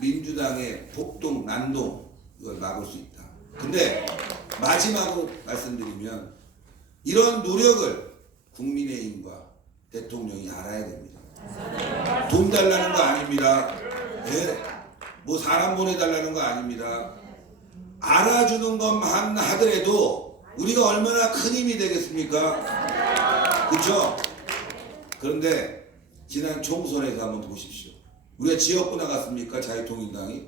민주당의 폭동, 난동 이걸 막을 수 있다. 근데 마지막으로 말씀드리면 이런 노력을 국민의힘과 대통령이 알아야 됩니다. 돈 달라는 거 아닙니다. 네. 뭐 사람 보내달라는 거 아닙니다. 알아주는 것만 하더라도 우리가 얼마나 큰 힘이 되겠습니까? 그렇죠? 그런데 지난 총선에서 한번 보십시오. 우리가 지역구 나갔습니까? 자유통일당이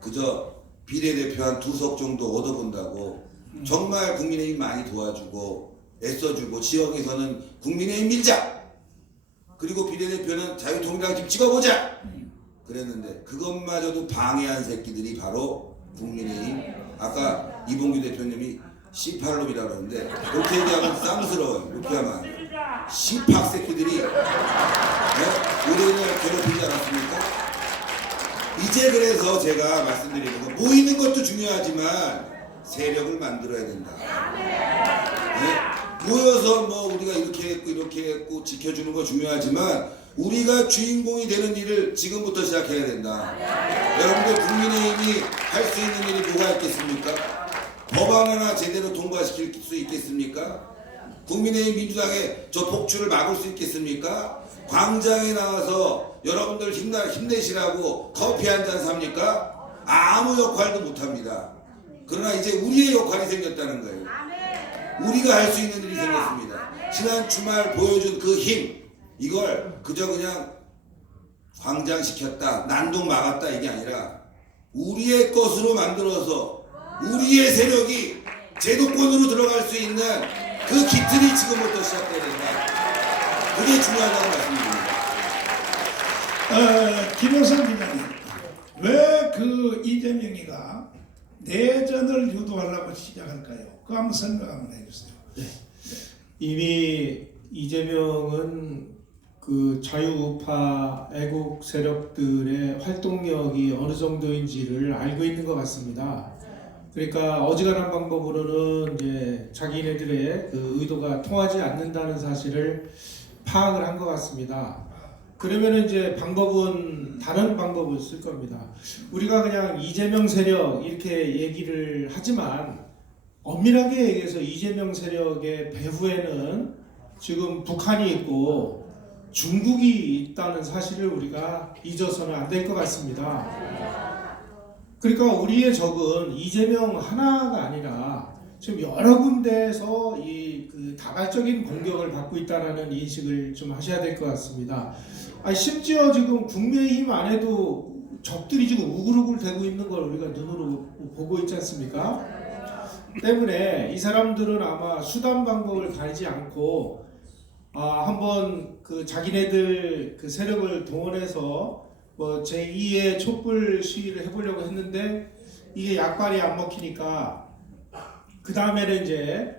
그저 비례대표 한 2석 정도 얻어본다고 정말 국민의힘 많이 도와주고 애써주고 지역에서는 국민의힘 밀자, 그리고 비례대표는 자유통일당 집 찍어보자 그랬는데 그것마저도 방해한 새끼들이 바로 국민의힘, 아까 이봉규 대표님이 C8놈이라고 그러는데 그렇게 얘기하면 쌍스러워요. 이렇게 하면 C8 새끼들이 의뢰인을 괴롭히지 않았습니까? 이제 그래서 제가 말씀드리는 건 모이는 것도 중요하지만 세력을 만들어야 된다. 네? 모여서 뭐 우리가 이렇게 했고 지켜주는 거 중요하지만 우리가 주인공이 되는 일을 지금부터 시작해야 된다. 여러분들 국민의힘이 할 수 있는 일이 뭐가 있겠습니까? 법안 하나 제대로 통과시킬 수 있겠습니까? 국민의힘 민주당의 저 폭주를 막을 수 있겠습니까? 광장에 나와서 여러분들 힘내시라고 커피 한 잔 삽니까? 아무 역할도 못합니다. 그러나 이제 우리의 역할이 생겼다는 거예요. 우리가 할 수 있는 일이 생겼습니다. 지난 주말 보여준 그 힘, 이걸 그저 그냥 광장시켰다, 난동 막았다 이게 아니라 우리의 것으로 만들어서 우리의 세력이 제도권으로 들어갈 수 있는 그 기틀이 지금부터 시작돼야 된다. 그게 중요하다고 말씀드립니다. 김호선 기자님, 왜 그 이재명이가 내전을 유도하려고 시작할까요? 그거 한번 설명 한번 해주세요. 이미 이재명은 그 자유우파 애국 세력들의 활동력이 어느 정도인지를 알고 있는 것 같습니다. 그러니까 어지간한 방법으로는 이제 자기네들의 그 의도가 통하지 않는다는 사실을 파악을 한 것 같습니다. 그러면 이제 방법은 다른 방법을 쓸 겁니다. 우리가 그냥 이재명 세력 이렇게 얘기를 하지만 엄밀하게 얘기해서 이재명 세력의 배후에는 지금 북한이 있고 중국이 있다는 사실을 우리가 잊어서는 안 될 것 같습니다. 그러니까 우리의 적은 이재명 하나가 아니라 지금 여러 군데에서 그 다발적인 공격을 받고 있다는 인식을 좀 하셔야 될 것 같습니다. 심지어 지금 국민의힘 안에도 적들이 지금 우글우글 대고 있는 걸 우리가 눈으로 보고 있지 않습니까? 때문에 이 사람들은 아마 수단 방법을 가리지 않고 한번 그 자기네들 그 세력을 동원해서 뭐 제2의 촛불 시위를 해보려고 했는데 이게 약발이 안 먹히니까 그 다음에는 이제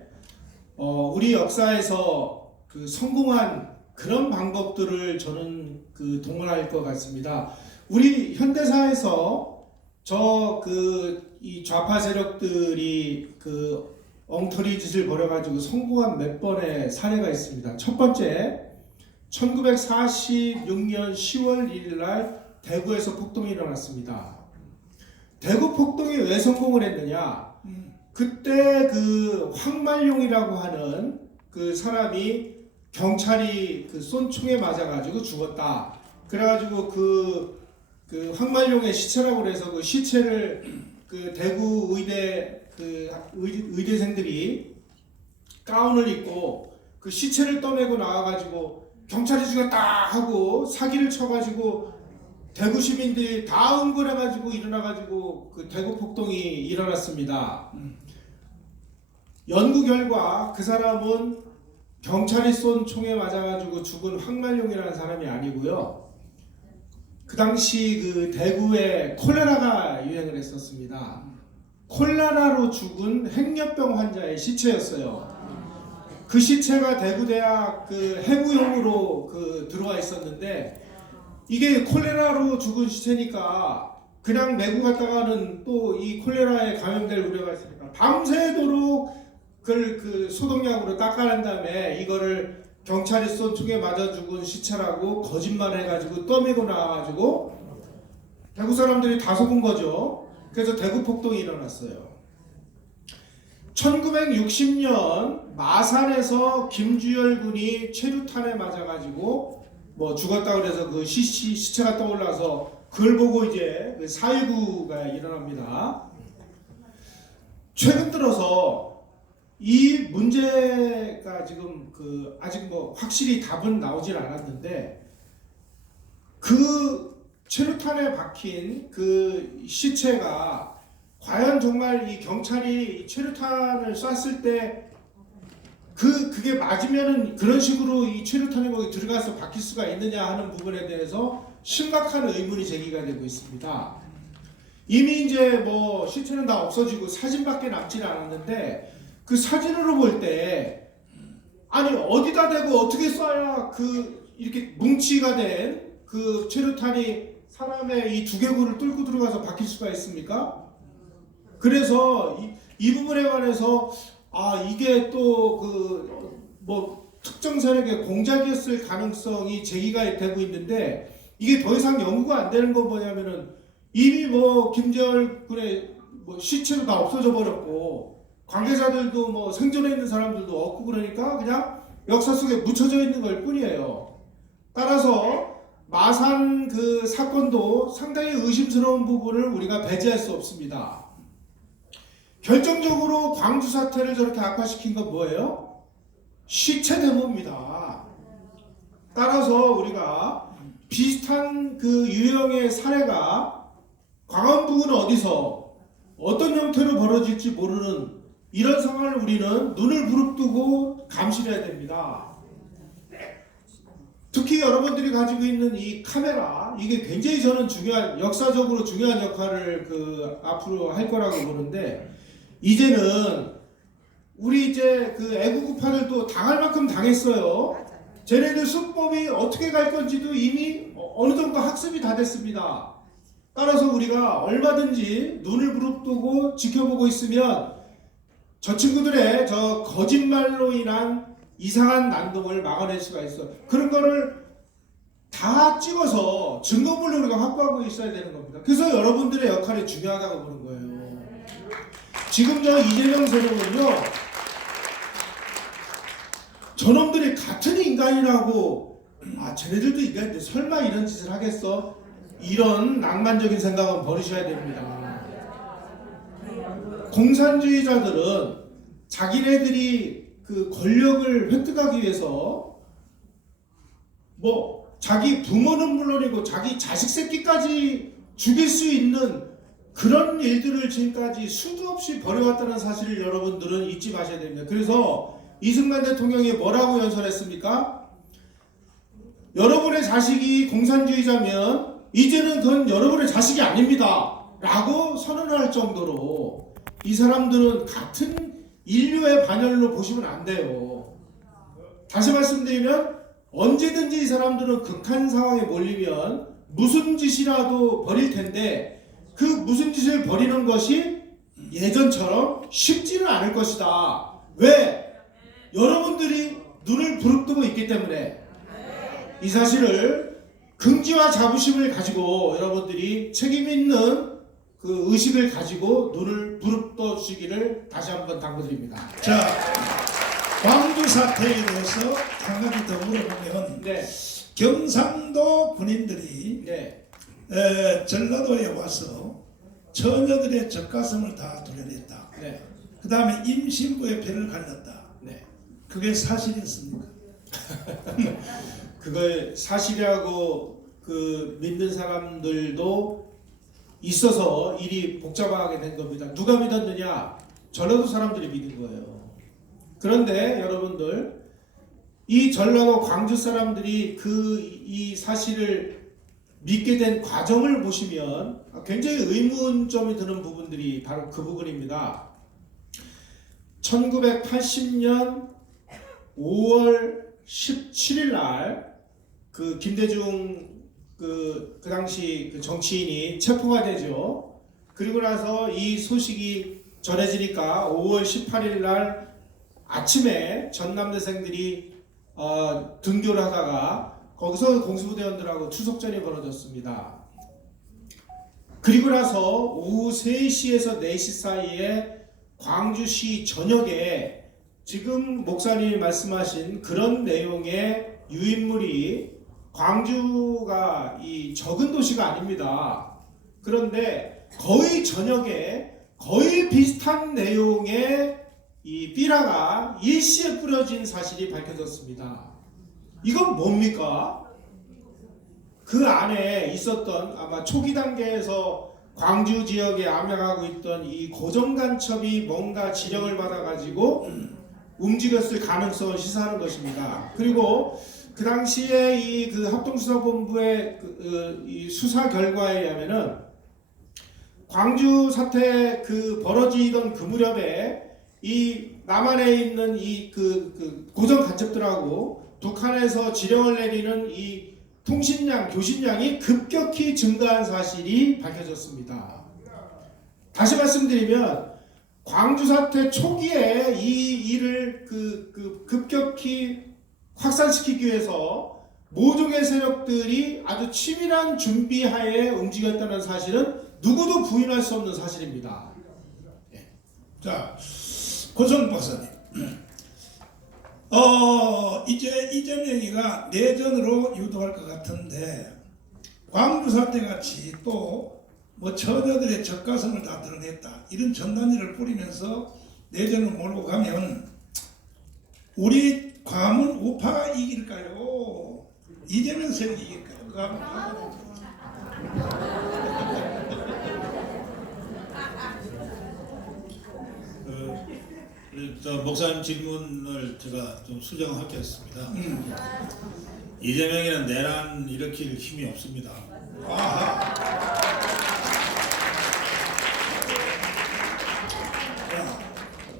우리 역사에서 그 성공한 그런 방법들을 저는 그 동원할 것 같습니다. 우리 현대사에서 이 좌파 세력들이 그 엉터리 짓을 벌여가지고 성공한 몇 번의 사례가 있습니다. 첫 번째, 1946년 10월 1일 날 대구에서 폭동이 일어났습니다. 대구 폭동이 왜 성공을 했느냐? 그때 그 황말용이라고 하는 그 사람이 경찰이 그 쏜 총에 맞아가지고 죽었다. 그래가지고 그 황말용의 시체라고 그래서 그 시체를 그 대구 의대 의대생들이 가운을 입고 그 시체를 떠내고 나와가지고 경찰이 죽였다 하고 사기를 쳐가지고 대구 시민들이 다 응원해가지고 일어나가지고 그 대구 폭동이 일어났습니다. 연구 결과 그 사람은 경찰이 쏜 총에 맞아가지고 죽은 황말용이라는 사람이 아니고요. 그 당시 그 대구에 콜레라가 유행을 했었습니다. 콜레라로 죽은 행렬병 환자의 시체였어요. 그 시체가 대구대학 그 해부용으로 그 들어와 있었는데 이게 콜레라로 죽은 시체니까 그냥 내고 갔다가는 또 이 콜레라에 감염될 우려가 있으니까 밤새도록 그걸 그 소독약으로 닦아낸 다음에 이거를 경찰이 쏜 총에 맞아 죽은 시체라고 거짓말을 해가지고 떠밀고 나와가지고 대구 사람들이 다 속은 거죠. 그래서 대구 폭동이 일어났어요. 1960년 마산에서 김주열 군이 최루탄에 맞아가지고 뭐 죽었다 그래서 그 시체가 떠올라서 그걸 보고 이제 4.19가 일어납니다. 최근 들어서 이 문제가 지금 아직 뭐 확실히 답은 나오질 않았는데 그 최루탄에 박힌 그 시체가 과연 정말 이 경찰이 최루탄을 쐈을 때 그게 맞으면은 그런 식으로 이 최루탄이 거기 들어가서 박힐 수가 있느냐 하는 부분에 대해서 심각한 의문이 제기가 되고 있습니다. 이미 이제 뭐 시체는 다 없어지고 사진밖에 남지는 않았는데 그 사진으로 볼 때 아니 어디다 대고 어떻게 쏴야 그 이렇게 뭉치가 된 그 최루탄이 사람의 이 두개골을 뚫고 들어가서 박힐 수가 있습니까? 그래서 이 부분에 관해서 이게 또 뭐 특정 세력의 공작이었을 가능성이 제기가 되고 있는데 이게 더 이상 연구가 안 되는 건 뭐냐면은 이미 뭐 김재열 군의 뭐 시체도 다 없어져 버렸고 관계자들도 뭐 생존해 있는 사람들도 없고 그러니까 그냥 역사 속에 묻혀져 있는 걸 뿐이에요. 따라서 마산 그 사건도 상당히 의심스러운 부분을 우리가 배제할 수 없습니다. 결정적으로 광주 사태를 저렇게 악화시킨 건 뭐예요? 시체 데모입니다. 따라서 우리가 비슷한 그 유형의 사례가 광안북은 어디서 어떤 형태로 벌어질지 모르는 이런 상황을 우리는 눈을 부릅뜨고 감시해야 됩니다. 특히 여러분들이 가지고 있는 이 카메라 이게 굉장히 저는 역사적으로 중요한 역할을 앞으로 할 거라고 보는데 이제는 우리 이제 그 애국우파들도 당할 만큼 당했어요. 쟤네들 수법이 어떻게 갈 건지도 이미 어느 정도 학습이 다 됐습니다. 따라서 우리가 얼마든지 눈을 부릅뜨고 지켜보고 있으면 저 친구들의 저 거짓말로 인한 이상한 난동을 막아낼 수가 있어. 그런 거를 다 찍어서 증거물로 우리가 확보하고 있어야 되는 겁니다. 그래서 여러분들의 역할이 중요하다고 보는 거예요. 지금 저 이재명 세력은요, 저놈들이 같은 인간이라고, 쟤네들도 인간인데 설마 이런 짓을 하겠어? 이런 낭만적인 생각은 버리셔야 됩니다. 공산주의자들은 자기네들이 그 권력을 획득하기 위해서 뭐 자기 부모는 물론이고 자기 자식 새끼까지 죽일 수 있는 그런 일들을 지금까지 수도 없이 벌여왔다는 사실을 여러분들은 잊지 마셔야 됩니다. 그래서 이승만 대통령이 뭐라고 연설했습니까? 여러분의 자식이 공산주의자면 이제는 그건 여러분의 자식이 아닙니다 라고 선언할 정도로 이 사람들은 같은 인류의 반열로 보시면 안 돼요. 다시 말씀드리면 언제든지 이 사람들은 극한 상황에 몰리면 무슨 짓이라도 벌일 텐데 그 무슨 짓을 벌이는 것이 예전처럼 쉽지는 않을 것이다. 왜? 여러분들이 눈을 부릅뜨고 있기 때문에 이 사실을 긍지와 자부심을 가지고 여러분들이 책임 있는 그 의식을 가지고 눈을 부릅떠 주시기를 다시 한번 당부드립니다. 자, 광주 사태에 대해서 한 가지 더 물어보면 네. 경상도 군인들이 네. 전라도에 와서 처녀들의 젖가슴을 다 도려냈다. 네. 그 다음에 임신부의 배를 갈랐다. 네. 그게 사실이었습니까? 그걸 사실이라고 믿는 사람들도 있어서 일이 복잡하게 된 겁니다. 누가 믿었느냐? 전라도 사람들이 믿은 거예요. 그런데 여러분들 이 전라도 광주 사람들이 이 사실을 믿게 된 과정을 보시면 굉장히 의문점이 드는 부분들이 바로 그 부분입니다. 1980년 5월 17일 날 그 김대중 그 당시 그 정치인이 체포가 되죠. 그리고 나서 이 소식이 전해지니까 5월 18일 날 아침에 전남대생들이 등교를 하다가 거기서 공수부대원들하고 추석전이 벌어졌습니다. 그리고 나서 오후 3시에서 4시 사이에 광주시 전역에 지금 목사님이 말씀하신 그런 내용의 유인물이 광주가 이 적은 도시가 아닙니다. 그런데 거의 전역에 거의 비슷한 내용의 이 삐라가 일시에 뿌려진 사실이 밝혀졌습니다. 이건 뭡니까? 그 안에 있었던 아마 초기 단계에서 광주 지역에 암약하고 있던 이 고정간첩이 뭔가 지령을 받아가지고 움직였을 가능성을 시사하는 것입니다. 그리고 그 당시에 이 그 합동수사본부의 이 수사 결과에 의하면은 광주 사태 그 벌어지던 그 무렵에 이 남한에 있는 이 그 고정 간첩들하고 북한에서 지령을 내리는 이 통신량, 교신량이 급격히 증가한 사실이 밝혀졌습니다. 다시 말씀드리면 광주 사태 초기에 이 일을 급격히 확산시키기 위해서 모종의 세력들이 아주 치밀한 준비하에 움직였다는 사실은 누구도 부인할 수 없는 사실입니다. 자, 고성 박사님. 이제 이재명이가 내전으로 유도할 것 같은데 광주 사태 같이 또 뭐 처녀들의 적가성을 다 드러냈다 이런 전단지를 뿌리면서 내전을 몰고 가면 우리 광화문 우파가 이길까요? 이재명 세력이 이길까요? 그거 한번 목사님 질문을 제가 좀 수정하겠습니다. 이재명이는 내란 일으킬 힘이 없습니다.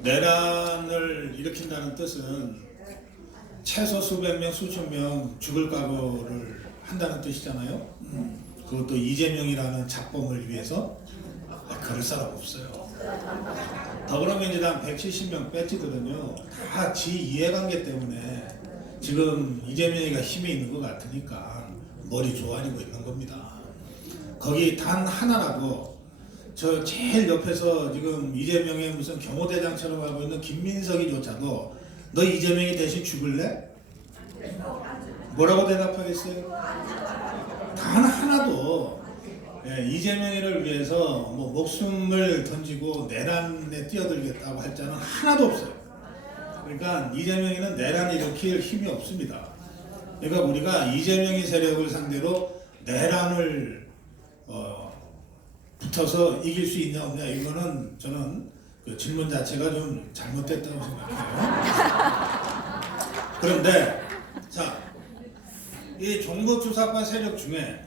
내란을 일으킨다는 뜻은 최소 수백 명, 수천 명 죽을 각오를 한다는 뜻이잖아요. 그것도 이재명이라는 작범을 위해서 그럴 사람 없어요. 더불어민주당 170명 배지들은요 다 지 이해관계 때문에 지금 이재명이가 힘이 있는 것 같으니까 머리 조아리고 있는 겁니다. 거기 단 하나라도 저 제일 옆에서 지금 이재명의 무슨 경호대장처럼 하고 있는 김민석이조차도 너 이재명이 대신 죽을래? 뭐라고 대답하겠어요? 단 하나도 이재명이를 위해서 뭐 목숨을 던지고 내란에 뛰어들겠다고 할 자는 하나도 없어요. 그러니까 이재명이는 내란 일으킬 힘이 없습니다. 그러니까 우리가 이재명이 세력을 상대로 내란을 붙어서 이길 수 있냐 없냐 이거는 저는 그 질문 자체가 좀 잘못됐다고 생각해요. 그런데 자, 이 종북주사파 세력 중에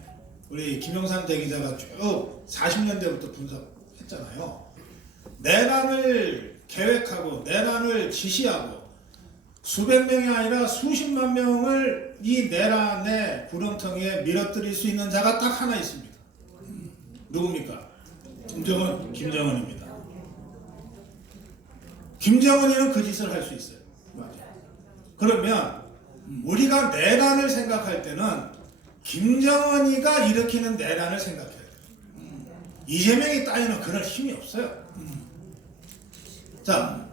우리 김영삼 대기자가 쭉 40년대부터 분석했잖아요. 내란을 계획하고 내란을 지시하고 수백 명이 아니라 수십만 명을 이 내란의 구렁텅이에 밀어뜨릴 수 있는 자가 딱 하나 있습니다. 누굽니까? 김정은입니다. 김정은이는 그 짓을 할 수 있어요. 그러면 우리가 내란을 생각할 때는 김정은이가 일으키는 내란을 생각해야 돼요. 이재명이 따위는 그럴 힘이 없어요. 자,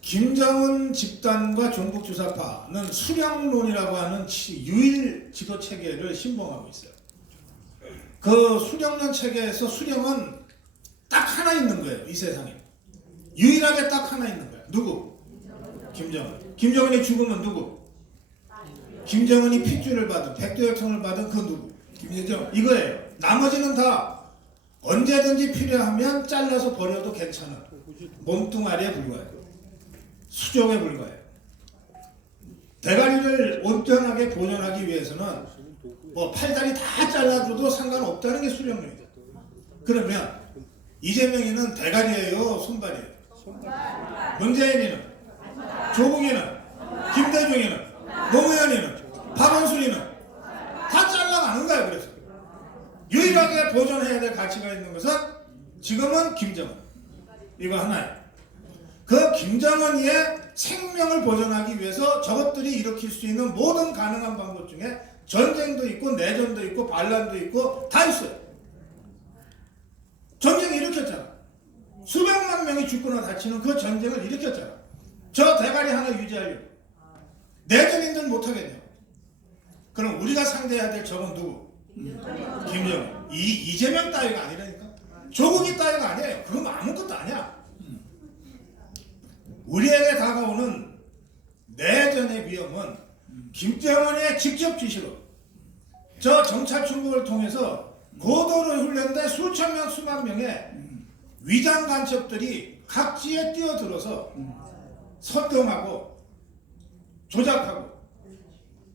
김정은 집단과 종북주사파는 수령론이라고 하는 유일 지도 체계를 신봉하고 있어요. 그 수령론 체계에서 수령은 딱 하나 있는 거예요. 이 세상에 유일하게 딱 하나 있는 거예요. 누구? 김정은. 김정은이 죽으면 누구? 김정은이 핏줄을 받은 백두혈통을 받은 그 누구? 김여정. 이거예요. 나머지는 다 언제든지 필요하면 잘라서 버려도 괜찮아. 몸뚱아리에 불과해요. 수족에 불과해요. 대가리를 온전하게 보존하기 위해서는 뭐 팔다리 다 잘라줘도 상관없다는 게 수령론이죠. 그러면 이재명이는 대가리예요, 손발이에요? 문재인이는, 조국이는, 김대중이는, 노무현이는, 박원순이는 다 잘라가는 거예요. 그래서 유일하게 보존해야 될 가치가 있는 것은 지금은 김정은. 이거 하나예요. 그 김정은의 생명을 보존하기 위해서 저것들이 일으킬 수 있는 모든 가능한 방법 중에 전쟁도 있고 내전도 있고 반란도 있고 다 있어요. 전쟁을 일으켰잖아. 수백만 명이 죽거나 다치는 그 전쟁을 일으켰잖아. 저 대가리 하나 유지하려고. 내전인들 못하겠냐. 그럼 우리가 상대해야 될 적은 누구? 김정은. 이재명 따위가 아니라니까. 조국이 따위가 아니에요. 그건 아무것도 아니야. 우리에게 다가오는 내전의 위험은 김정은의 직접 지시로 저 정찰 출국을 통해서 고도로 훈련된 수천 명 수만 명의 위장 간첩들이 각지에 뛰어들어서 선동하고 조작하고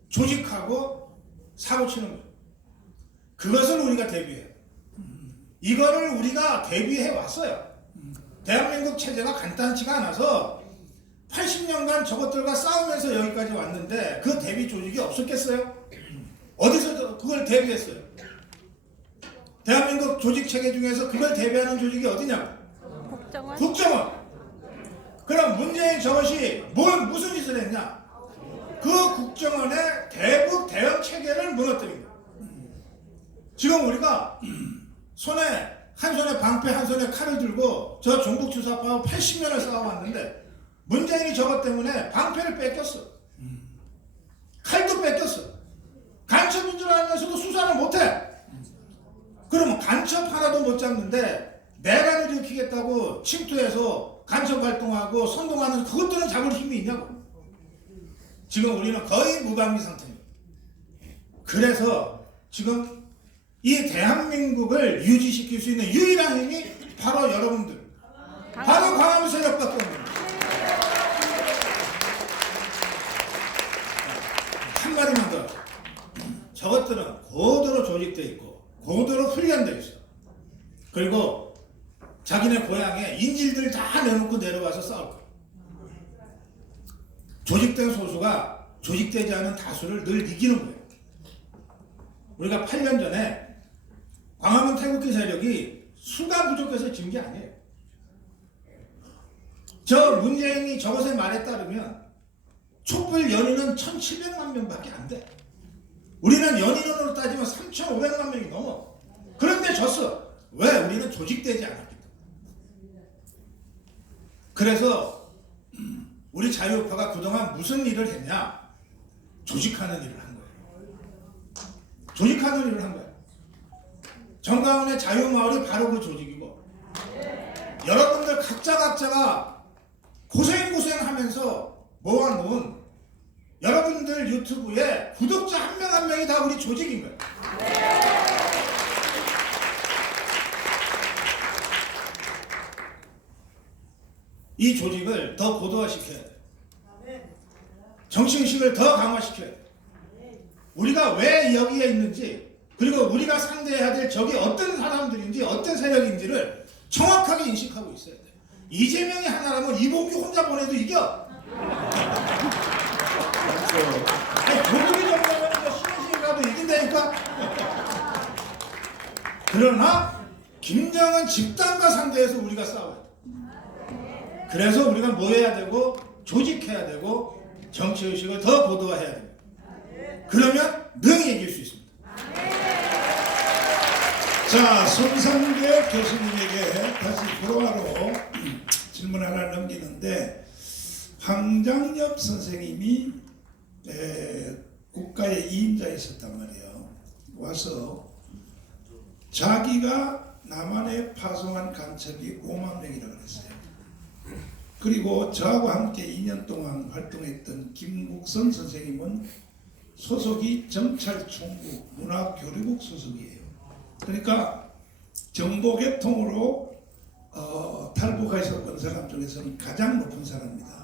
조직하고 사고치는 거예요. 그것을 우리가 대비해요. 이거를 우리가 대비해 왔어요. 대한민국 체제가 간단치가 않아서 80년간 저것들과 싸우면서 여기까지 왔는데 그 대비 조직이 없었겠어요? 어디서 그걸 대비했어요? 대한민국 조직 체계 중에서 그걸 대비하는 조직이 어디냐? 국정원. 그럼 문재인 저것이 무슨 짓을 했냐? 그 국정원의 대북 대응 체계를 무너뜨린 거야. 지금 우리가 한 손에 방패 한 손에 칼을 들고 저 종북 주사파와 80년을 싸워왔는데 문재인이 저것 때문에 방패를 뺏겼어. 칼도 뺏겼어. 간첩인 줄 알면서도 수사를 못해. 그러면 간첩 하나도 못 잡는데 내란을 일으키겠다고 침투해서 간첩 활동하고 선동하는 그것들은 잡을 힘이 있냐고. 지금 우리는 거의 무방비 상태입니다. 그래서 지금 이 대한민국을 유지시킬 수 있는 유일한 힘이 바로 여러분들, 바로 광화문 세력밖에 없는 거예요. 한마디만 더. 저것들은 고도로 조직되어 있고 고도로 훈련되어 있어. 그리고 자기네 고향에 인질들 다 내놓고 내려와서 싸울 거야. 조직된 소수가 조직되지 않은 다수를 늘 이기는 거예요. 우리가 8년 전에 광화문 태극기 세력이 수가 부족해서 진 게 아니에요. 저 문재인이 저것의 말에 따르면 촛불 연인은 1,700만 명밖에 안 돼. 우리는 연인원으로 따지면 3,500만 명이 넘어. 그런데 졌어. 왜? 우리는 조직되지 않았기 때문에. 그래서 우리 자유우파가 그동안 무슨 일을 했냐? 조직하는 일을 한 거예요. 조직하는 일을 한 거예요. 정가운의 자유마을이 바로 그 조직이고, 여러분들 각자가 고생하면서 모아놓은 여러분들 유튜브에 구독자 한 명 한 명이 다 우리 조직인 거예요. 이 조직을 더 고도화시켜야 돼요. 정치의식을 더 강화시켜야 돼요. 우리가 왜 여기에 있는지, 그리고 우리가 상대해야 될 적이 어떤 사람들인지 어떤 세력인지를 정확하게 인식하고 있어야 돼요. 이재명이 하나라면 이봉규 혼자 보내도 이겨. 아니, 조국이 정도면 신신이라도 이긴다니까. 그러나 김정은 집단과 상대해서 우리가 싸워야 돼. 그래서 우리가 모여야 되고 조직해야 되고 정치의식을 더 고도화해야 됩니다. 그러면 능히 이길 수 있습니다. 자, 손상대 교수님에게 다시 불화로 질문 하나 넘기는데, 황장엽 선생님이 국가의 2인자에 있었단 말이에요. 와서 자기가 남한에 파송한 간첩이 5만 명이라고 그랬어요. 그리고 저하고 함께 2년 동안 활동했던 김국선 선생님은 소속이 정찰총국 문화교류국 소속이에요. 그러니까 정보계통으로 탈북해서 본 사람 중에서는 가장 높은 사람입니다.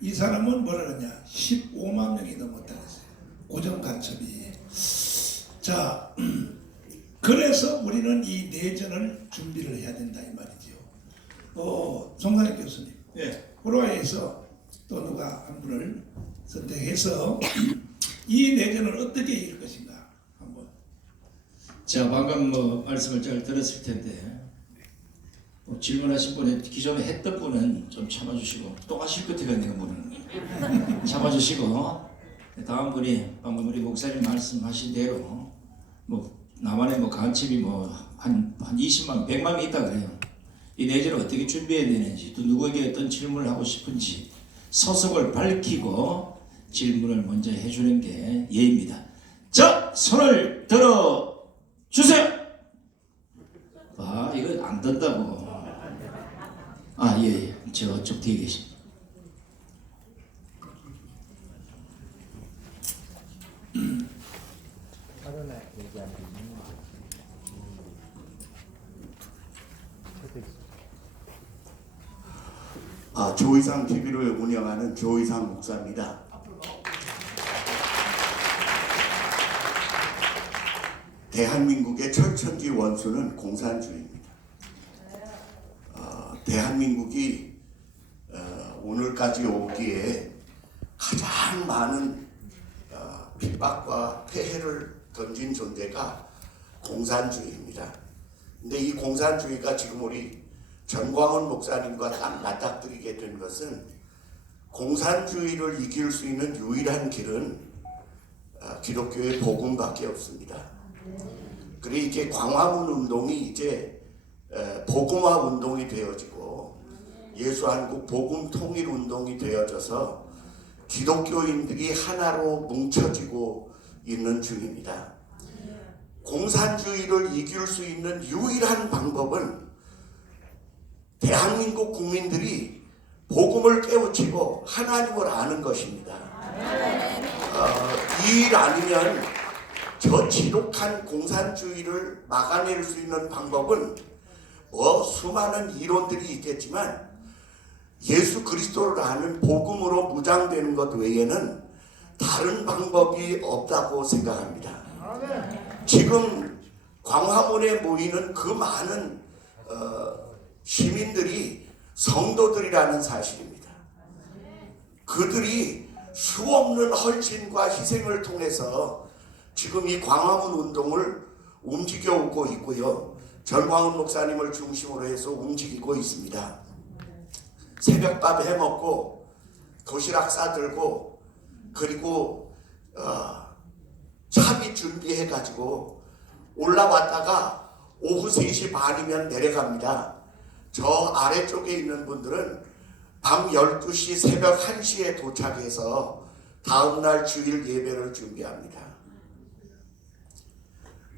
이 사람은 뭐라 하냐, 15만 명이 넘었다고 했어요. 고정 간첩이. 자, 그래서 우리는 이 내전을 준비를 해야 된다 이 말이죠. 송단희 교수님, 프로에서 또 누가 한 분을 선택해서 이 내전을 어떻게 이길 것인가 한번. 제가 방금 말씀을 잘 들었을 텐데, 질문하신 분이 기존에 했던 분은 좀 참아주시고, 또 하실 것 같아요. 내가 모르는 거 참아주시고, 다음 분이 방금 우리 목사님 말씀하신 대로 남한에 뭐 간첩이 뭐 한 20만, 100만이 있다 그래요. 이 내지를 어떻게 준비해야 되는지, 또 누구에게 어떤 질문을 하고 싶은지 소속을 밝히고 질문을 먼저 해주는 게 예입니다. 자, 손을 들어 주세요. 아, 이거 안 된다고. 아, 예. 저쪽 뒤에 계십니다. 조이상 TV를 운영하는 조이상 목사입니다. 대한민국의 철천지 원수는 공산주의입니다. 대한민국이 오늘까지 오기에 가장 많은 핍박과 폐해를 던진 존재가 공산주의입니다. 근데 이 공산주의가 지금 우리 전광훈 목사님과 딱 맞닥뜨리게 된 것은, 공산주의를 이길 수 있는 유일한 길은 기독교의 복음밖에 없습니다. 그리고 이제 광화문 운동이 이제 복음화 운동이 되어지고 예수한국 복음 통일 운동이 되어져서 기독교인들이 하나로 뭉쳐지고 있는 중입니다. 공산주의를 이길 수 있는 유일한 방법은 대한민국 국민들이 복음을 깨우치고 하나님을 아는 것입니다. 이 일 아니면 저 지독한 공산주의를 막아낼 수 있는 방법은 수많은 이론들이 있겠지만 예수 그리스도를 아는 복음으로 무장되는 것 외에는 다른 방법이 없다고 생각합니다. 지금 광화문에 모이는 그 많은 시민들이 성도들이라는 사실입니다. 그들이 수없는 헌신과 희생을 통해서 지금 이 광화문 운동을 움직여오고 있고요. 전광훈 목사님을 중심으로 해서 움직이고 있습니다. 새벽밥 해먹고 도시락 싸들고 그리고 차비 준비해가지고 올라왔다가 오후 3시 반이면 내려갑니다. 저 아래쪽에 있는 분들은 밤 12시 새벽 1시에 도착해서 다음날 주일 예배를 준비합니다.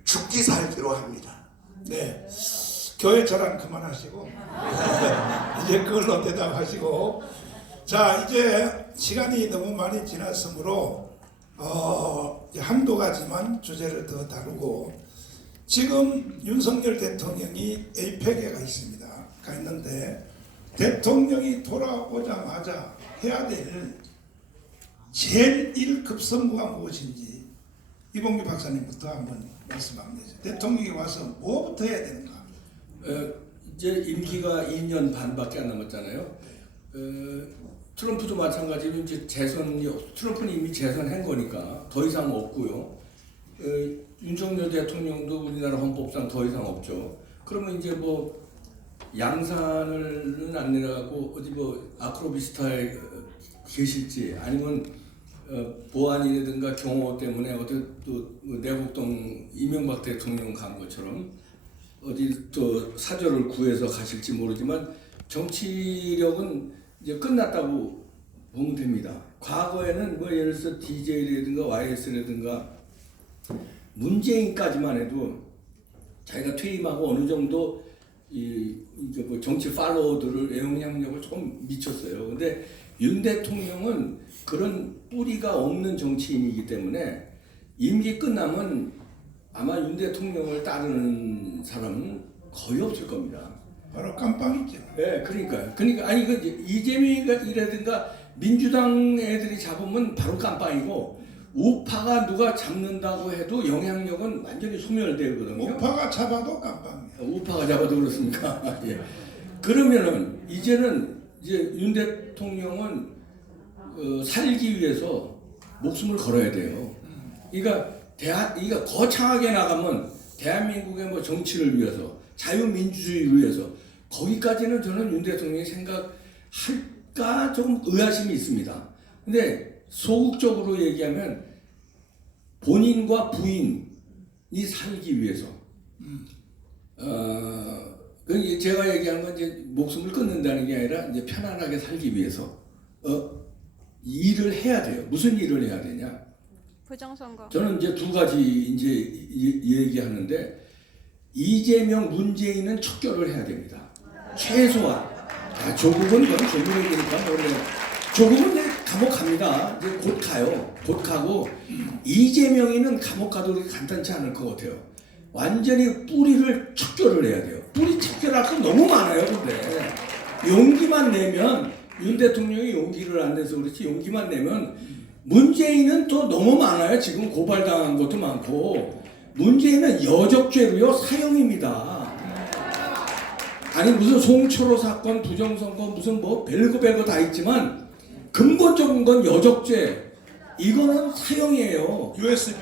죽기 살기로 합니다. 네, 교회 자랑 그만하시고 이제 그걸로 대답하시고, 자, 이제 시간이 너무 많이 지났으므로 한두 가지만 주제를 더 다루고, 지금 윤석열 대통령이 에이펙에 가 있습니다. 가 있는데 대통령이 돌아오자마자 해야 될 제일 1급 선무가 무엇인지 이봉규 박사님부터 한번 말씀하면 되죠. 대통령이 와서 뭐부터 해야 되는가? 이제 임기가 2년 반밖에 안 남았잖아요. 트럼프도 마찬가지로 이제 트럼프는 이미 재선한 거니까 더 이상 없고요. 윤석열 대통령도 우리나라 헌법상 더 이상 없죠. 그러면 이제 뭐 양산을 안 내려가고 어디 뭐 아크로비스타에 계실지, 아니면 보안이라든가 경호 때문에 어디 또 내곡동 이명박 대통령 간 것처럼 어디 또 사저를 구해서 가실지 모르지만 정치력은 이제 끝났다고 보면 됩니다. 과거에는 뭐 예를 들어서 DJ라든가 YS라든가 문재인까지만 해도 자기가 퇴임하고 어느 정도 이제 뭐 정치 팔로워들을 영향력을 조금 미쳤어요. 근데 윤 대통령은 그런 뿌리가 없는 정치인이기 때문에 임기 끝나면 아마 윤 대통령을 따르는 사람은 거의 없을 겁니다. 바로 깜빵이죠. 네, 그러니까 아니 이재명이라든가 민주당 애들이 잡으면 바로 깜빵이고, 우파가 누가 잡는다고 해도 영향력은 완전히 소멸되거든요. 우파가 잡아도 깜빵이에요. 우파가 잡아도 그렇습니까? 예. 그러면은 이제는 이제 윤 대통령은 살기 위해서 목숨을 걸어야 돼요. 그러니까 이가 거창하게 나가면 대한민국의 뭐 정치를 위해서, 자유민주주의를 위해서, 거기까지는 저는 윤 대통령이 생각할까 조금 의아심이 있습니다. 근데 소극적으로 얘기하면 본인과 부인 살기 위해서. 그 제가 얘기하는 건 이제 목숨을 끊는다는 게 아니라 이제 편안하게 살기 위해서 일을 해야 돼요. 무슨 일을 해야 되냐? 부정선거. 저는 이제 두 가지 이제 얘기하는데 이재명, 문재인은 척결을 해야 됩니다. 최소한. 조국은 그건 조국이니까 원래 조국은 이제 감옥 갑니다. 이제 곧 가요. 곧 가고 이재명이는 감옥 가도 그렇게 간단치 않을 것 같아요. 완전히 뿌리를 척결을 해야 돼요. 뿌리 척결할 건 너무 많아요. 근데 용기만 내면 윤 대통령이 용기를 안 내서 그렇지 용기만 내면 문재인은 또 너무 많아요. 지금 고발당한 것도 많고 문재인은 여적죄로요 사형입니다. 아니 무슨 송철호 사건 부정선거 무슨 뭐 별거 다 있지만 근본적인 건 여적죄 이거는 사형이에요. USB.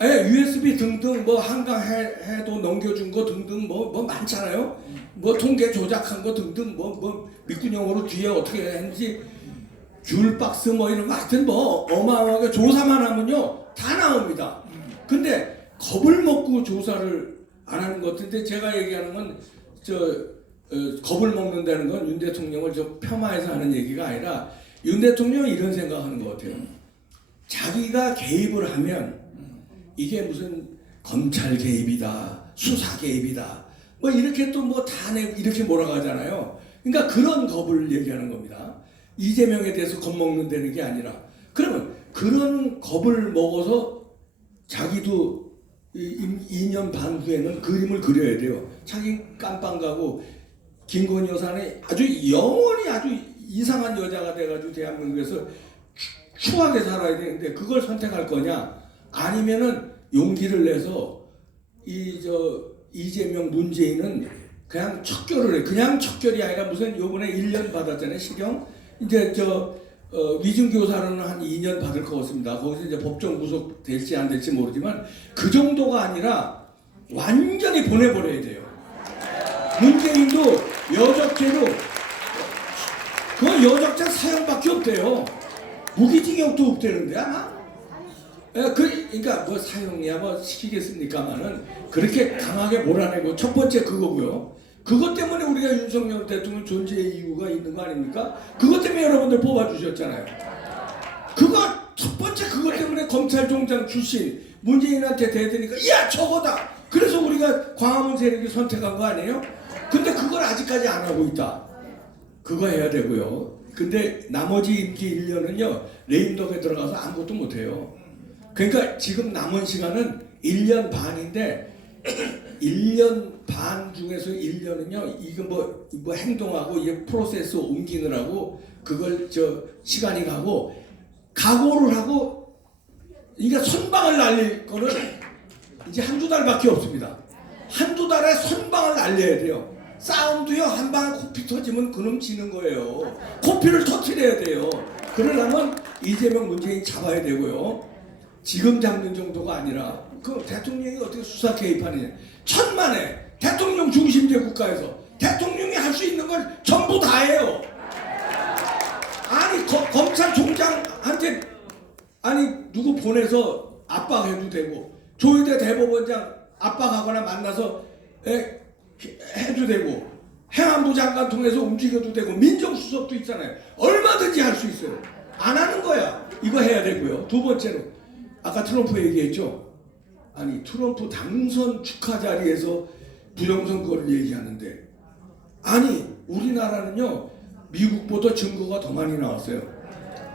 예, USB 등등 뭐 한강 해도 넘겨준 거 등등 뭐 많잖아요. 뭐 통계 조작한 거 등등 뭐 밑구녕으로 뒤에 어떻게 했는지 귤박스 뭐 이런 거 하여튼 뭐 어마어마하게 조사만 하면요 다 나옵니다. 근데 겁을 먹고 조사를 안 하는 것 같은데 제가 얘기하는 건 겁을 먹는다는 건 윤 대통령을 폄하해서 하는 얘기가 아니라 윤 대통령이 이런 생각하는 것 같아요. 자기가 개입을 하면 이게 무슨 검찰 개입이다, 수사 개입이다, 뭐 이렇게 또 뭐 다 이렇게 몰아가잖아요. 그러니까 그런 겁을 얘기하는 겁니다. 이재명에 대해서 겁먹는다는 게 아니라 그러면 그런 겁을 먹어서 자기도 2년 반 후에는 그림을 그려야 돼요. 자기 깜빵 가고 김건희 여사는 아주 영원히 아주 이상한 여자가 돼가지고 대한민국에서 추하게 살아야 되는데 그걸 선택할 거냐? 아니면은 용기를 내서 이재명 문재인은 그냥 척결을 해. 그냥 척결이 아니라 무슨 요번에 1년 받았잖아요. 실형. 이제 위증교사로는 한 2년 받을 것 같습니다. 거기서 이제 법정 구속 될지 안 될지 모르지만 그 정도가 아니라 완전히 보내버려야 돼요. 문재인도 여적죄로 그 여적죄 사형밖에 없대요. 무기징역도 없대는데 아마. 그러니까 뭐 사형이야 뭐 시키겠습니까만은 그렇게 강하게 몰아내고 첫 번째 그거고요. 그것 때문에 우리가 윤석열 대통령 존재의 이유가 있는 거 아닙니까? 그것 때문에 여러분들 뽑아주셨잖아요. 그거 첫 번째 그것 때문에 검찰총장 출신 문재인한테 대드니까 야 저거다. 그래서 우리가 광화문 세력이 선택한 거 아니에요? 근데 그걸 아직까지 안 하고 있다. 그거 해야 되고요. 근데 나머지 임기 1년은요 레임덕에 들어가서 아무것도 못해요. 그러니까 지금 남은 시간은 1년 반인데 1년 반 중에서 1년은요 이거 뭐 행동하고 이게 프로세스 옮기느라고 그걸 시간이 가고 각오를 하고 그러니까 선방을 날릴 거는 이제 한두 달밖에 없습니다. 한두 달에 선방을 날려야 돼요. 싸움도요 한 방에 코피 터지면 그놈 지는 거예요. 코피를 터뜨려야 돼요. 그러려면 이재명 문재인 잡아야 되고요. 지금 잡는 정도가 아니라 그 대통령이 어떻게 수사 개입하느냐. 천만에 대통령 중심제 국가에서 대통령이 할 수 있는 걸 전부 다 해요. 아니 검찰총장한테 아니 누구 보내서 압박해도 되고 조희대 대법원장 압박하거나 만나서 해도 되고 행안부 장관 통해서 움직여도 되고 민정수석도 있잖아요. 얼마든지 할 수 있어요. 안 하는 거야. 이거 해야 되고요. 두 번째로 아까 트럼프 얘기했죠. 아니 트럼프 당선 축하 자리에서 부정선거를 얘기하는데 아니 우리나라는요 미국보다 증거가 더 많이 나왔어요.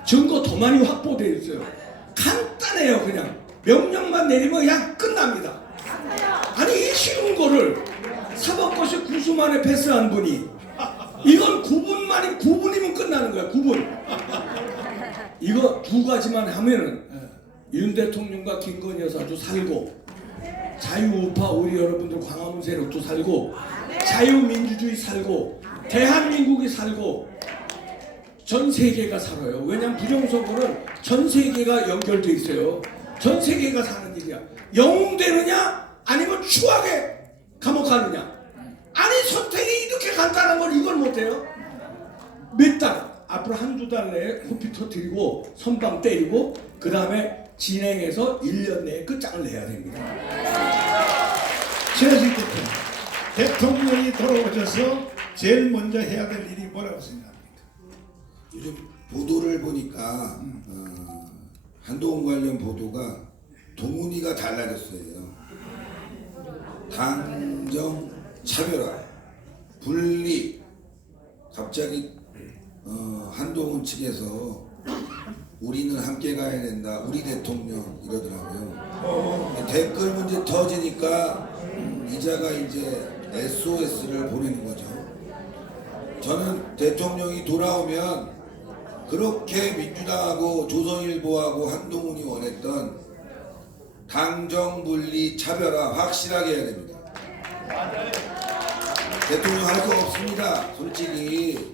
증거 더 많이 확보되어 있어요. 간단해요. 그냥 명령만 내리면 그냥 끝납니다. 아니 이 쉬운 거를 사법고시 9수 만에 패스한 분이 이건 9분이면 끝나는 거야. 9분. 이거 두 가지만 하면은 윤 대통령과 김건희 여사도 살고 자유우파 우리 여러분들 광화문 세력도 살고 자유민주주의 살고 대한민국이 살고 전 세계가 살아요. 왜냐면 부정선거는 전 세계가 연결돼 있어요. 전 세계가 사는 일이야. 영웅되느냐 아니면 추하게 감옥 가느냐. 아니 선택이 이렇게 간단한 걸 이걸 못해요. 몇 달 앞으로 한두 달 내에 코피 터뜨리고 선방 때리고 그 다음에 진행해서 1년 내에 끝장을 내야 됩니다. 최현식 대통령이 돌아오셔서 제일 먼저 해야 될 일이 뭐라고 생각합니까? 요즘 보도를 보니까 한동훈 관련 보도가 동훈이가 달라졌어요. 당정 차별화, 분리. 갑자기 한동훈 측에서 우리는 함께 가야 된다, 우리 대통령 이러더라고요. 댓글 문제 터지니까 이자가 이제 SOS를 보내는 거죠. 저는 대통령이 돌아오면 그렇게 민주당하고 조선일보하고 한동훈이 원했던 당정 분리 차별화 확실하게 해야 됩니다. 대통령 할 거 없습니다. 솔직히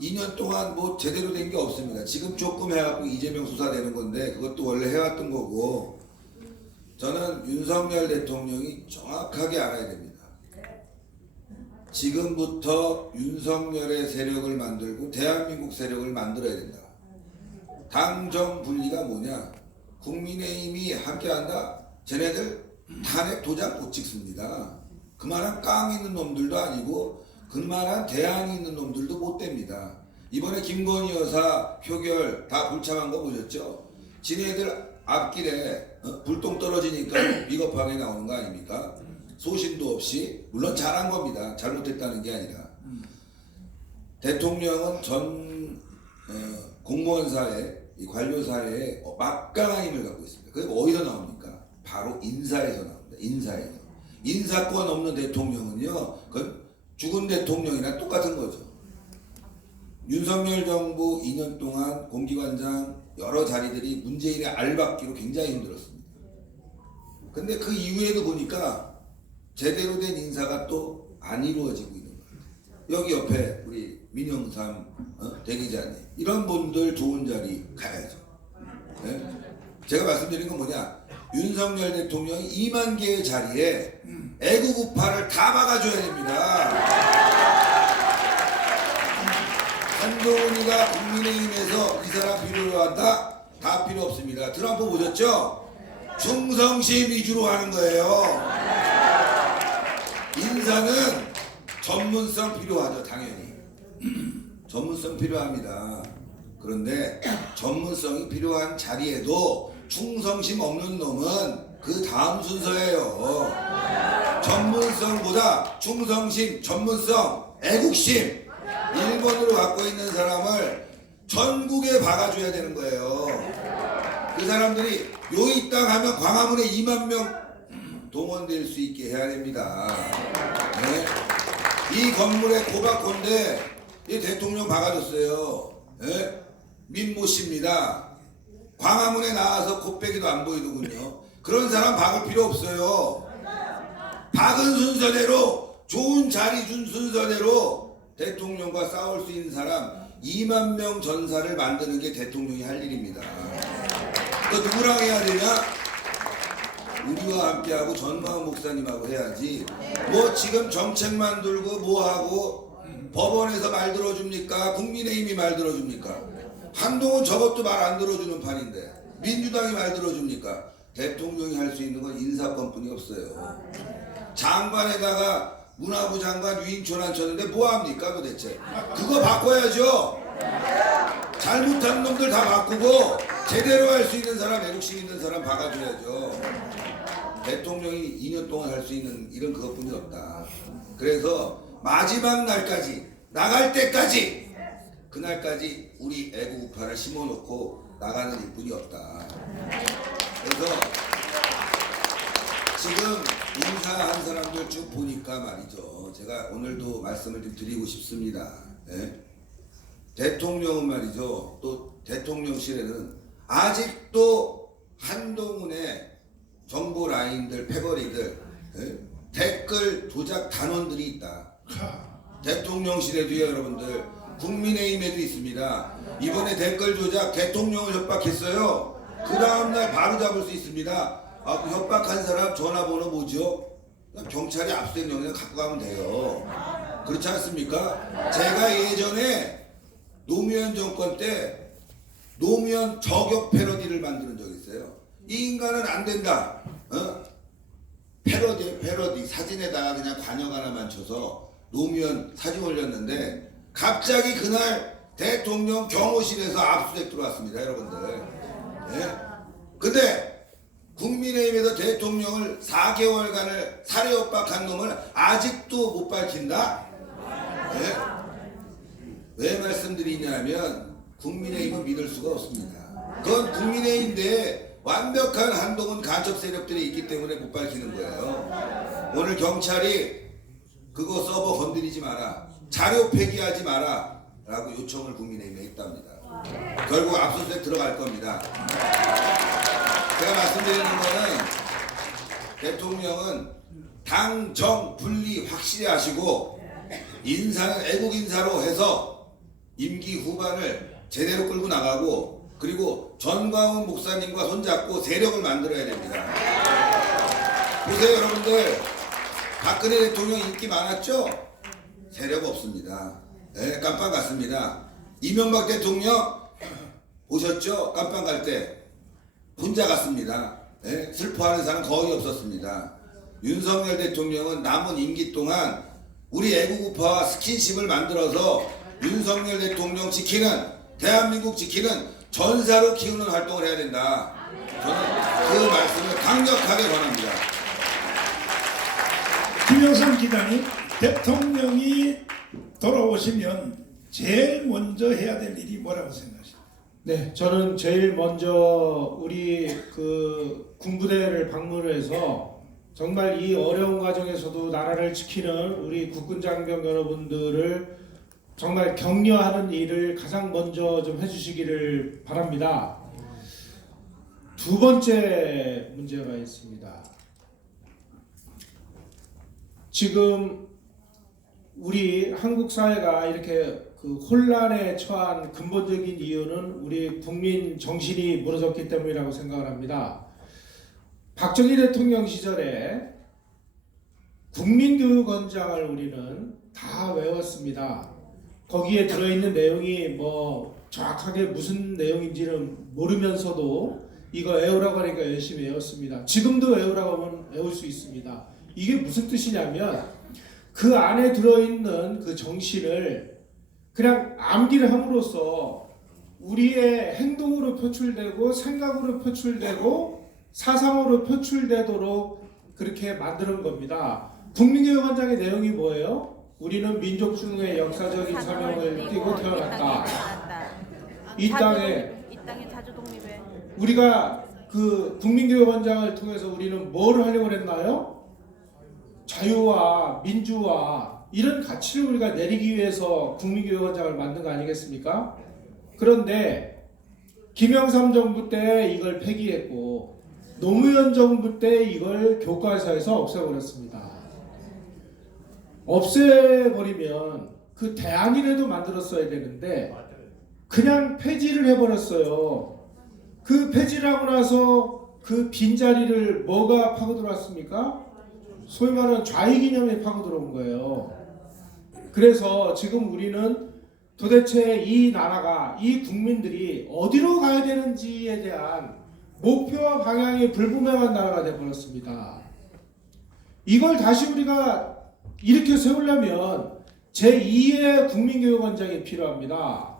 2년 동안 뭐 제대로 된 게 없습니다. 지금 조금 해갖고 이재명 수사되는 건데 그것도 원래 해왔던 거고, 저는 윤석열 대통령이 정확하게 알아야 됩니다. 지금부터 윤석열의 세력을 만들고 대한민국 세력을 만들어야 된다. 당정 분리가 뭐냐? 국민의힘이 함께한다? 쟤네들 탄핵 도장 못 찍습니다. 그만한 깡 있는 놈들도 아니고 그만한 대안이 있는 놈들도 못 됩니다. 이번에 김건희 여사 표결 다 불참한 거 보셨죠? 지네들 앞길에 불똥 떨어지니까 비겁하게 나오는 거 아닙니까? 소신도 없이, 물론 잘한 겁니다. 잘못했다는 게 아니라. 대통령은 전 공무원 사회, 이 관료 사회에 막강한 힘을 갖고 있습니다. 그게 어디서 나옵니까? 바로 인사에서 나옵니다. 인사에서. 인사권 없는 대통령은요, 그건 죽은 대통령이랑 똑같은 거죠. 윤석열 정부 2년 동안 공기관장 여러 자리들이 문재인의 알박기로 굉장히 힘들었습니다. 근데 그 이후에도 보니까 제대로 된 인사가 또 안 이루어지고 있는 거예요. 여기 옆에 우리 민영삼 대기자님, 이런 분들 좋은 자리 가야죠. 네? 제가 말씀드린 건 뭐냐? 윤석열 대통령이 2만 개의 자리에 애국 우파를 다 막아줘야 됩니다. 한동훈이가 국민의힘에서 이 사람 필요로 한다? 다 필요 없습니다. 트럼프 보셨죠? 충성심 위주로 하는 거예요. 인사는 전문성 필요하죠, 당연히. 전문성 필요합니다. 그런데 전문성이 필요한 자리에도 충성심 없는 놈은 그 다음 순서예요. 전문성보다 충성심, 전문성, 애국심 1번으로 갖고 있는 사람을 전국에 박아줘야 되는 거예요. 그 사람들이 요이 땅 하면 광화문에 2만 명 동원될 수 있게 해야 됩니다. 네? 이 건물에 고박콘데 이 대통령 박아줬어요. 네? 민모 씨입니다. 광화문에 나와서 곱빼기도 안 보이더군요. 그런 사람 박을 필요 없어요. 박은 순서대로, 좋은 자리 준 순서대로 대통령과 싸울 수 있는 사람 2만 명 전사를 만드는 게 대통령이 할 일입니다. 그 누구랑 해야 되냐? 우리와 함께하고 전광훈 목사님하고 해야지. 뭐 지금 정책만 들고 뭐하고 법원에서 말 들어줍니까? 국민의힘이 말 들어줍니까? 한동훈 저것도 말 안 들어주는 판인데 민주당이 말 들어줍니까? 대통령이 할 수 있는 건 인사권뿐이 없어요. 장관에다가 문화부 장관 유인촌 앉혔는데 뭐합니까 도대체? 그거 바꿔야죠. 잘못한 놈들 다 바꾸고 제대로 할 수 있는 사람, 애국심 있는 사람 박아줘야죠. 대통령이 2년 동안 할 수 있는 일은 그것뿐이 없다. 그래서 마지막 날까지, 나갈 때까지, 그날까지 우리 애국 우파를 심어놓고 나가는 일뿐이 없다. 그래서 지금 인사한 사람들 쭉 보니까 말이죠. 제가 오늘도 말씀을 좀 드리고 싶습니다. 네? 대통령은 말이죠. 또 대통령실에는 아직도 한동훈의 정보 라인들, 패거리들, 네? 댓글 조작 단원들이 있다. 대통령실에도요, 여러분들. 국민의힘에도 있습니다. 이번에 댓글 조작 대통령을 협박했어요. 그 다음날 바로 잡을 수 있습니다. 아, 그 협박한 사람 전화번호 뭐죠? 경찰이 압수수색 영장 갖고 가면 돼요. 그렇지 않습니까? 제가 예전에 노무현 정권 때 노무현 저격 패러디를 만드는 적이 있어요. 이 인간은 안 된다. 패러디 사진에다가 그냥 관역 하나만 쳐서 노무현 사진 올렸는데 갑자기 그날 대통령 경호실에서 압수수색 들어왔습니다, 여러분들. 예? 근데 국민의힘에서 대통령을 4개월간을 살해 협박한 놈을 아직도 못 밝힌다? 예? 왜 말씀드리냐면 국민의힘은 믿을 수가 없습니다. 그건 국민의힘 내에 완벽한 한동훈 간첩 세력들이 있기 때문에 못 밝히는 거예요. 오늘 경찰이 그거 서버 건드리지 마라, 자료 폐기하지 마라 라고 요청을 국민의힘에 했답니다. 결국 압수수색 들어갈 겁니다. 제가 말씀드리는 거는 대통령은 당, 정, 분리 확실히 하시고 인사는 애국 인사로 해서 임기 후반을 제대로 끌고 나가고, 그리고 전광훈 목사님과 손잡고 세력을 만들어야 됩니다. 보세요, 여러분들. 박근혜 대통령 인기 많았죠? 세력 없습니다. 네, 깜빵 갔습니다. 이명박 대통령 보셨죠? 깜빵 갈 때 혼자 갔습니다. 네, 슬퍼하는 사람 거의 없었습니다. 윤석열 대통령은 남은 임기 동안 우리 애국우파와 스킨십을 만들어서 윤석열 대통령 지키는, 대한민국 지키는 전사로 키우는 활동을 해야 된다. 저는 그 말씀을 강력하게 전합니다. 김영삼 기자님, 대통령이 돌아오시면 제일 먼저 해야 될 일이 뭐라고 생각하십니까? 네, 저는 제일 먼저 우리 그 군부대를 방문해서 정말 이 어려운 과정에서도 나라를 지키는 우리 국군 장병 여러분들을 정말 격려하는 일을 가장 먼저 좀 해주시기를 바랍니다. 두 번째 문제가 있습니다. 지금 우리 한국 사회가 이렇게 그 혼란에 처한 근본적인 이유는 우리 국민 정신이 무너졌기 때문이라고 생각을 합니다. 박정희 대통령 시절에 국민교육원장을 우리는 다 외웠습니다. 거기에 들어있는 내용이 뭐 정확하게 무슨 내용인지는 모르면서도 이거 외우라고 하니까 열심히 외웠습니다. 지금도 외우라고 하면 외울 수 있습니다. 이게 무슨 뜻이냐면 그 안에 들어있는 그 정신을 그냥 암기를 함으로써 우리의 행동으로 표출되고 생각으로 표출되고 사상으로 표출되도록 그렇게 만드는 겁니다. 국민교육원장의 내용이 뭐예요? 우리는 민족 중의 역사적인 사명을 띠고 태어났다. 이 땅에 자주 독립해. 우리가 그 국민교육원장을 통해서 우리는 뭘 하려고 했나요? 자유와 민주와 이런 가치를 우리가 내리기 위해서 국민교육원장을 만든 거 아니겠습니까? 그런데 김영삼 정부 때 이걸 폐기했고 노무현 정부 때 이걸 교과서에서 없애버렸습니다. 없애버리면 그 대안이라도 만들었어야 되는데 그냥 폐지를 해버렸어요. 그 폐지를 하고 나서 그 빈자리를 뭐가 파고 들어왔습니까? 소위 말하는 좌익이념이 파고 들어온 거예요. 그래서 지금 우리는 도대체 이 나라가, 이 국민들이 어디로 가야 되는지에 대한 목표와 방향이 불분명한 나라가 되어버렸습니다. 이걸 다시 우리가 이렇게 세우려면 제2의 국민교육원장이 필요합니다.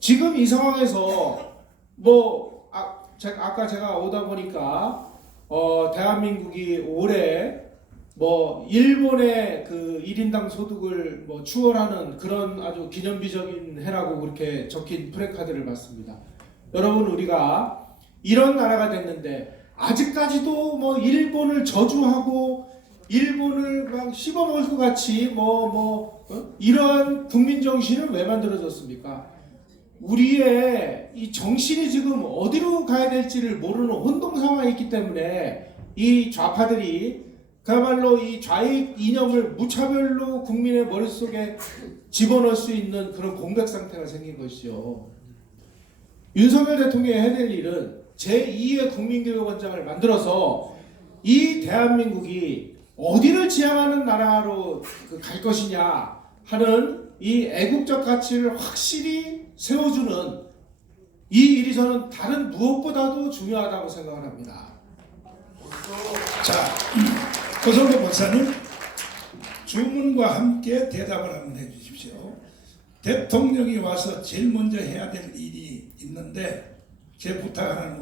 지금 이 상황에서 뭐 아까 제가 오다 보니까 대한민국이 올해 뭐 일본의 그 1인당 소득을 뭐 추월하는 그런 아주 기념비적인 해라고 그렇게 적힌 프랜카드를 봤습니다. 여러분, 우리가 이런 나라가 됐는데 아직까지도 뭐 일본을 저주하고 일본을 막 씹어먹을 것 같이 이러한 국민 정신은 왜 만들어졌습니까? 우리의 이 정신이 지금 어디로 가야 될지를 모르는 혼동 상황이 있기 때문에 이 좌파들이 그야말로 이 좌익 이념을 무차별로 국민의 머릿속에 집어넣을 수 있는 그런 공백 상태가 생긴 것이죠. 윤석열 대통령이 해야 될 일은 제2의 국민교육원장을 만들어서 이 대한민국이 어디를 지향하는 나라로 갈 것이냐 하는 이 애국적 가치를 확실히 세워주는 이 일이 저는 다른 무엇보다도 중요하다고 생각을 합니다. 자, 고성도 목사님 주문과 함께 대답을 한번 해주십시오. 대통령이 와서 제일 먼저 해야 될 일이 있는데 제 부탁하는